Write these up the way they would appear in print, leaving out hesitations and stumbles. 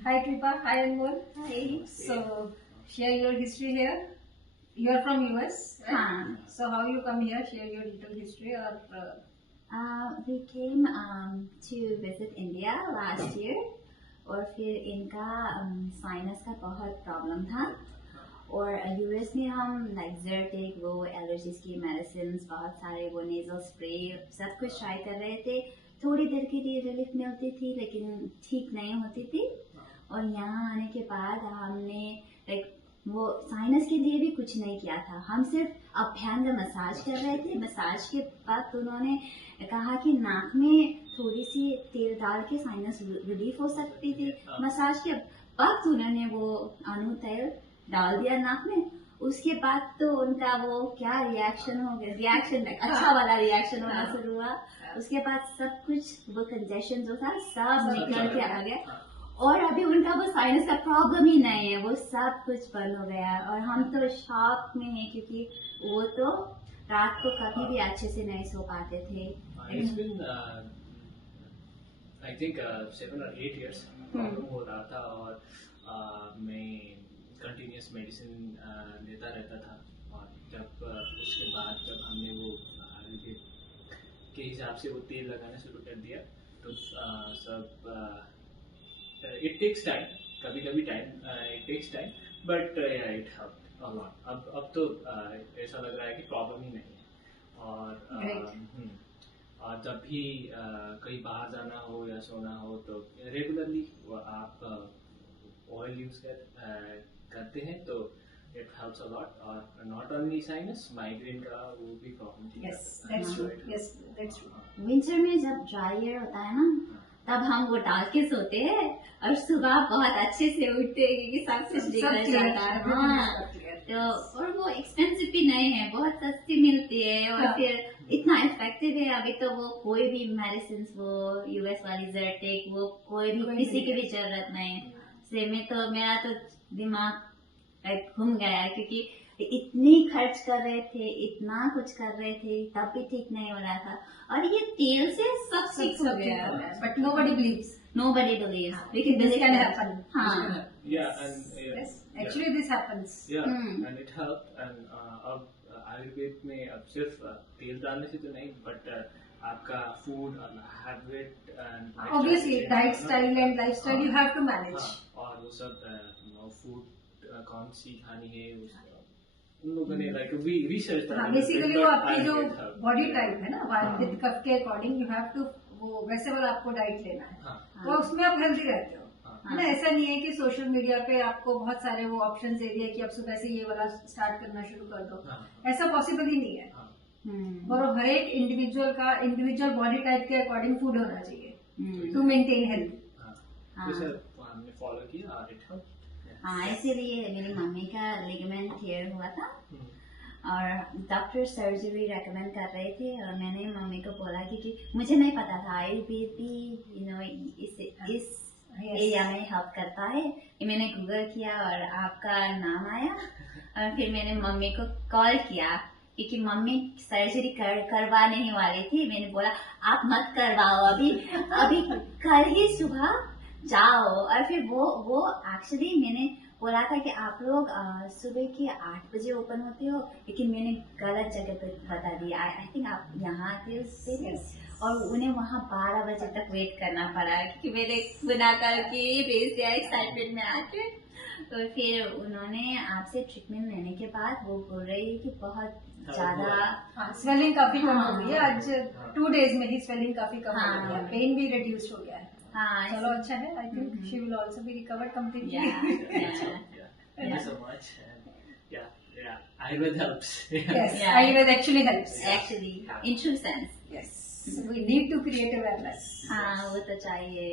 Hi Kripa, hi Anmol. Hi. So share your history here. You are from US, right? हाँ. So how you come here? Share your little history or We came to visit India last year और फिर इनका sinus का बहुत problem था और US में हम लाइक ज़र्टेक वो एलर्जीज की मेडिसिन बहुत सारे वो नेजल स्प्रे सब कुछ ट्राई कर रहे थे। थोड़ी देर के लिए रिलीफ मिलती थी लेकिन ठीक नहीं होती थी और यहाँ आने के बाद हमने लाइक वो साइनस के लिए भी कुछ नहीं किया था। हम सिर्फ अभ्यंग मसाज कर रहे थे। मसाज के बाद उन्होंने कहा कि नाक में थोड़ी सी तेल डाल के साइनस रिलीफ हो सकती थी। मसाज के बाद उन्होंने वो अणु तेल डाल दिया नाक में। उसके बाद तो उनका वो क्या रिएक्शन हो गया, रिएक्शन अच्छा वाला रिएक्शन होना शुरू हुआ। उसके बाद सब कुछ वो कंजेशन जो था सब निकल के आ गया और अभी उनका वो साइनस का प्रॉब्लम ही नहीं है, वो सब कुछ बंद हो गया और हम तो शॉक में हैं क्योंकि वो तो रात को कभी भी अच्छे से नहीं सो पाते थे। It's been I think 7 or 8 years problem हो रहा था और मैं कंटिन्यूस मेडिसिन लेता रहता था और जब उसके बाद जब हमने वो आयुर्वेद के हिसाब से वो तेल लगाना शुरू कर दिया तो सब it takes time, कभी time it takes time but yeah, it helped a lot. अब तो ऐसा लग रहा है कि प्रॉब्लम ही नहीं है और जब भी कहीं बाहर जाना हो या सोना हो तो रेगुलरली आप ऑयल यूज करते हैं तो it helps a lot और not only sinus, migraine का वो भी प्रॉब्लम थी। Yes, that's true. Yes, that's true. Winter में जब ड्राई एयर होता है ना तब हम वो डाल के सोते हैं और सुबह बहुत अच्छे से उठते हैं क्योंकि सब कुछ निकल जाता है। हाँ, तो और वो एक्सपेंसिव भी नहीं है, बहुत सस्ती मिलती है और फिर इतना इफेक्टिव है। अभी तो वो कोई भी मेडिसिन वो यूएस वाली ज़र्टेक वो कोई भी किसी की भी जरूरत नहीं से में तो मेरा तो दिमाग घूम गया क्योंकि इतनी खर्च कर रहे थे, इतना कुछ कर रहे थे, तब भी ठीक नहीं हो रहा था और ये तेल से सब ठीक हो गया। But nobody believes. Nobody believes. Because this can happen. हाँ. Yeah, and yes, actually this happens. Yeah, and it helped. And अब आयुर्वेद में अब सिर्फ तेल डालने से तो नहीं, but आपका food and habit and obviously diet and lifestyle you have to manage. और वो सब food कौन सी खानी है उन लोगों ने like research था। बेसिकली वो आपकी जो बॉडी टाइप है ना आयुर्वेद के अकॉर्डिंग यू हैव टू वो वैसे वाला आपको डाइट लेना है तो उसमें आप हेल्दी रहते हो ना। ऐसा नहीं है कि सोशल मीडिया पे आपको बहुत सारे वो ऑप्शंस दे दिए कि आप सुबह से ये वाला स्टार्ट करना शुरू कर दो, ऐसा पॉसिबल ही नहीं है। और हर एक इंडिविजुअल बॉडी टाइप के अकॉर्डिंग फूड होना चाहिए टू मेंटेन हेल्थ। हमने फॉलो किया और इट हेल्प। हाँ, इसीलिए मेरी मम्मी का लिगामेंट टियर हुआ था और डॉक्टर सर्जरी रेकमेंड कर रहे थे और मैंने मम्मी को बोला कि मुझे नहीं पता था आयुर्वेद भी इस एरिया में हेल्प करता है। मैंने गूगल किया और आपका नाम आया और फिर मैंने मम्मी को कॉल किया क्योंकि मम्मी सर्जरी करवाने ही वाली थी। मैंने बोला आप मत करवाओ, अभी कल ही सुबह जाओ। और फिर वो एक्चुअली मैंने बोला था कि आप लोग सुबह के 8 बजे ओपन होते हो लेकिन मैंने गलत जगह पर बता दिया। आई थिंक आप यहाँ आते हो और उन्हें वहाँ 12 बजे तक वेट करना पड़ा क्योंकि मैंने बना करके भेज दिया एक्साइटमेंट में आके। तो फिर उन्होंने आपसे ट्रीटमेंट लेने के बाद वो बोल रही है कि बहुत ज्यादा स्वेलिंग काफी कम हो गई है। आज 2 डेज में ही स्वेलिंग काफी कम हो गई है, पेन भी रिड्यूस हो गया है। हाँ, चलो अच्छा है। I think she will also be recovered completely. Thank you so much. Yeah, Ayurveda helps. Yes, Ayurveda actually helps. Actually, in true sense. Yes, we need to create awareness. हाँ, वो तो चाहिए।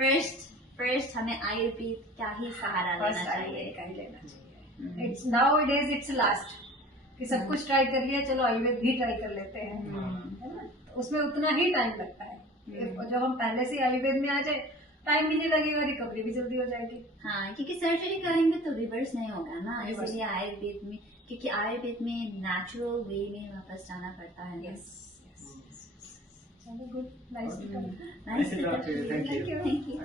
First हमें आयुर्वेद का ही सहारा लेना चाहिए। It's nowadays it's last कि सब कुछ ट्राई कर लिया, चलो आयुर्वेद भी ट्राई कर लेते हैं, है ना। उसमें उतना ही टाइम लगता है। जब हम पहले से आयुर्वेद में आ जाए टाइम भी नहीं लगेगा, रिकवरी भी जल्दी हो जाएगी। हाँ, क्योंकि सर्जरी करेंगे तो रिवर्स नहीं होगा ना, इसलिए आयुर्वेद में क्योंकि आयुर्वेद में नेचुरल वे में वापस जाना पड़ता है। Yes. Good. Nice to talk. Nice to talk to you. Thank you. Thank you.